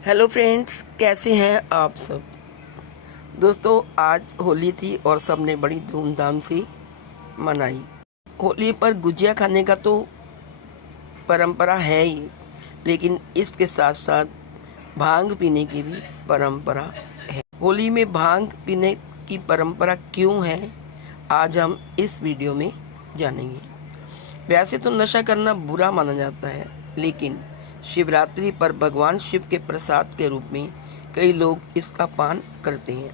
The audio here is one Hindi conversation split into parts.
हेलो फ्रेंड्स, कैसे हैं आप सब। दोस्तों, आज होली थी और सब ने बड़ी धूमधाम से मनाई। होली पर गुजिया खाने का तो परंपरा है ही, लेकिन इसके साथ साथ भांग पीने की भी परंपरा है। होली में भांग पीने की परंपरा क्यों है, आज हम इस वीडियो में जानेंगे। वैसे तो नशा करना बुरा माना जाता है, लेकिन शिवरात्रि पर भगवान शिव के प्रसाद के रूप में कई लोग इसका पान करते हैं।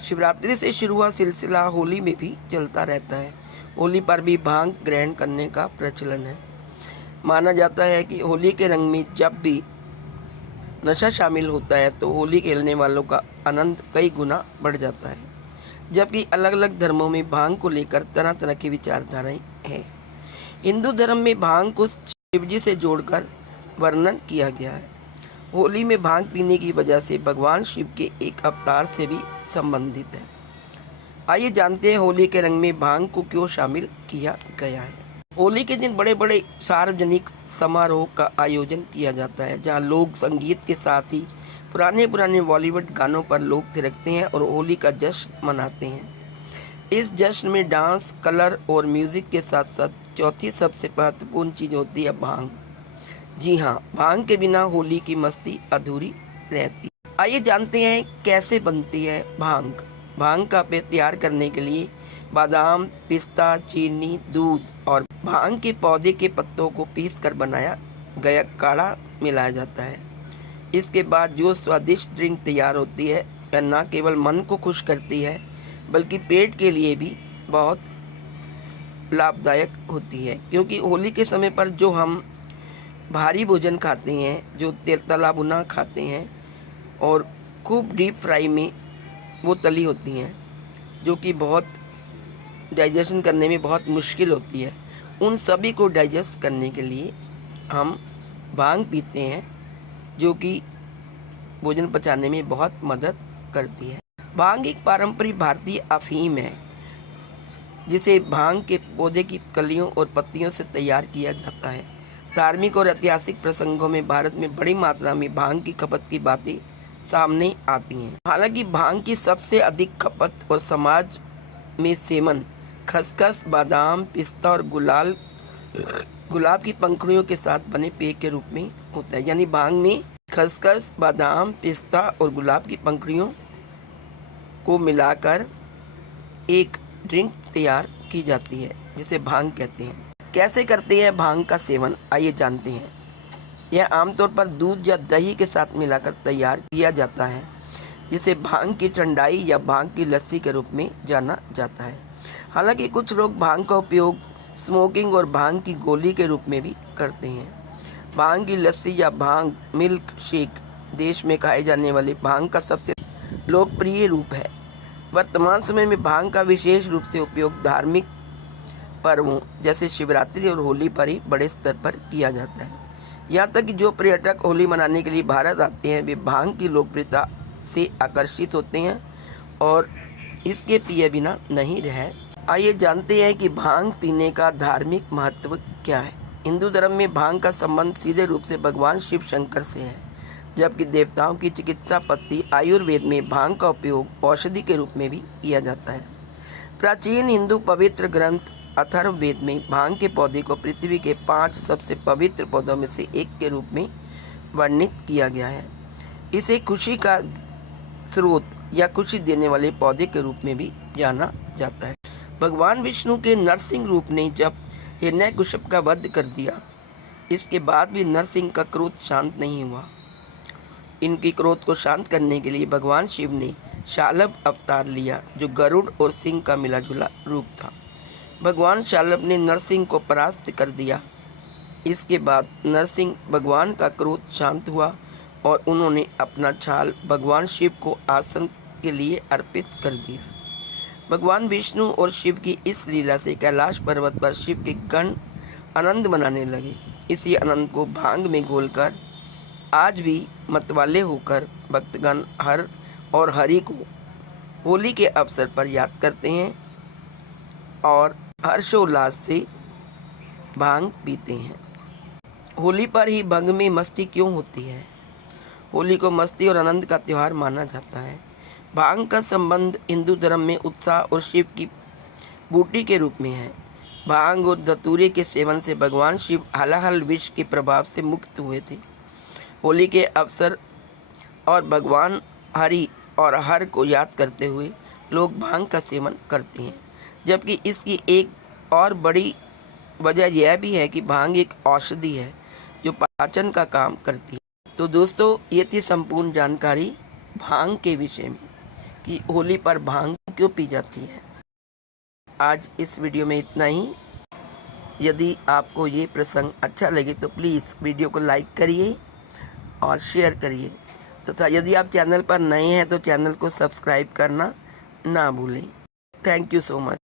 शिवरात्रि से शुरू हुआ सिलसिला होली में भी चलता रहता है। होली पर भी भांग ग्रहण करने का प्रचलन है। माना जाता है कि होली के रंग में जब भी नशा शामिल होता है तो होली खेलने वालों का आनंद कई गुना बढ़ जाता है। जबकि अलग अलग धर्मों में भांग को लेकर तरह तरह की विचारधाराएं हैं। हिंदू धर्म में भांग को शिवजी से जोड़कर वर्णन किया गया है। होली में भांग पीने की वजह से भगवान शिव के एक अवतार से भी संबंधित है। आइए जानते हैं होली के रंग में भांग को क्यों शामिल किया गया है। होली के दिन बड़े बड़े सार्वजनिक समारोह का आयोजन किया जाता है, जहां लोग संगीत के साथ ही पुराने पुराने बॉलीवुड गानों पर लोग थिरकते हैं और होली का जश्न मनाते हैं। इस जश्न में डांस, कलर और म्यूजिक के साथ साथ चौथी सबसे महत्वपूर्ण चीज होती है भांग। जी हाँ, भांग के बिना होली की मस्ती अधूरी रहती। आइए जानते हैं कैसे बनती है भांग। भांग का पेय तैयार करने के लिए बादाम, पिस्ता, चीनी, दूध और भांग के पौधे के पत्तों को पीसकर बनाया गया काढ़ा मिलाया जाता है। इसके बाद जो स्वादिष्ट ड्रिंक तैयार होती है, वह न केवल मन को खुश करती है बल्कि पेट के लिए भी बहुत लाभदायक होती है। क्योंकि होली के समय पर जो हम भारी भोजन खाते हैं, जो तेल तला भुना खाते हैं और खूब डीप फ्राई में वो तली होती हैं, जो कि बहुत डाइजेशन करने में बहुत मुश्किल होती है, उन सभी को डाइजेस्ट करने के लिए हम भांग पीते हैं, जो कि भोजन पचाने में बहुत मदद करती है। भांग एक पारंपरिक भारतीय अफीम है, जिसे भांग के पौधे की कलियों और पत्तियों से तैयार किया जाता है। धार्मिक और ऐतिहासिक प्रसंगों में भारत में बड़ी मात्रा में भांग की खपत की बातें सामने आती हैं। हालांकि भांग की सबसे अधिक खपत और समाज में सेवन खसखस, बादाम, पिस्ता और गुलाब की पंखुड़ियों के साथ बने पेय के रूप में होता है। यानी भांग में खसखस, बादाम, पिस्ता और गुलाब की पंखुड़ियों को मिलाकर एक ड्रिंक तैयार की जाती है, जिसे भांग कहते हैं। कैसे करते हैं भांग का सेवन, आइए जानते हैं। यह आमतौर पर दूध या दही के साथ मिलाकर तैयार किया जाता है, जिसे भांग की ठंडाई या भांग की लस्सी के रूप में जाना जाता है। हालांकि कुछ लोग भांग का उपयोग स्मोकिंग और भांग की गोली के रूप में भी करते हैं। भांग की लस्सी या भांग मिल्क शेक देश में खाए जाने वाले भांग का सबसे लोकप्रिय रूप है। वर्तमान समय में भांग का विशेष रूप से उपयोग धार्मिक पर्वों जैसे शिवरात्रि और होली पर ही बड़े स्तर पर किया जाता है। यहाँ तक कि जो पर्यटक होली मनाने के लिए भारत आते हैं, वे भांग की लोकप्रियता से आकर्षित होते हैं और इसके पिए बिना नहीं रह। आइए जानते हैं कि भांग पीने का धार्मिक महत्व क्या है। हिंदू धर्म में भांग का संबंध सीधे रूप से भगवान शिव शंकर से है, जबकि देवताओं की चिकित्सा पद्धति आयुर्वेद में भांग का उपयोग औषधि के रूप में भी किया जाता है। प्राचीन हिंदू पवित्र ग्रंथ अथर्ववेद में भांग के पौधे को पृथ्वी के 5 सबसे पवित्र पौधों में से एक के रूप में वर्णित किया गया है। इसे खुशी का स्रोत या खुशी देने वाले पौधे के रूप में भी जाना जाता है। भगवान विष्णु के नरसिंह रूप ने जब हिरण्यकश्यप का वध कर दिया, इसके बाद भी नरसिंह का क्रोध शांत नहीं हुआ। इनकी क्रोध को शांत करने के लिए भगवान शिव ने शालभ अवतार लिया, जो गरुड़ और सिंह का मिला जुला रूप था। भगवान शालभ ने नरसिंह को परास्त कर दिया। इसके बाद नरसिंह भगवान का क्रोध शांत हुआ और उन्होंने अपना छाल भगवान शिव को आसन के लिए अर्पित कर दिया। भगवान विष्णु और शिव की इस लीला से कैलाश पर्वत पर शिव के गण आनंद मनाने लगे। इसी आनंद को भांग में घोलकर आज भी मतवाले होकर भक्तगण हर और हरि को होली के अवसर पर याद करते हैं और हर्षोल्लास से भांग पीते हैं। होली पर ही भंग में मस्ती क्यों होती है? होली को मस्ती और आनंद का त्यौहार माना जाता है। भांग का संबंध हिंदू धर्म में उत्साह और शिव की बूटी के रूप में है। भांग और धतूरे के सेवन से भगवान शिव हलाहल विष के प्रभाव से मुक्त हुए थे। होली के अवसर और भगवान हरि और हर को याद करते हुए लोग भांग का सेवन करते हैं। जबकि इसकी एक और बड़ी वजह यह भी है कि भांग एक औषधि है जो पाचन का काम करती है। तो दोस्तों, ये थी संपूर्ण जानकारी भांग के विषय में कि होली पर भांग क्यों पी जाती है। आज इस वीडियो में इतना ही। यदि आपको ये प्रसंग अच्छा लगे तो प्लीज़ वीडियो को लाइक करिए और शेयर करिए तथा यदि आप चैनल पर नए हैं तो चैनल को सब्सक्राइब करना ना भूलें। Thank you so much.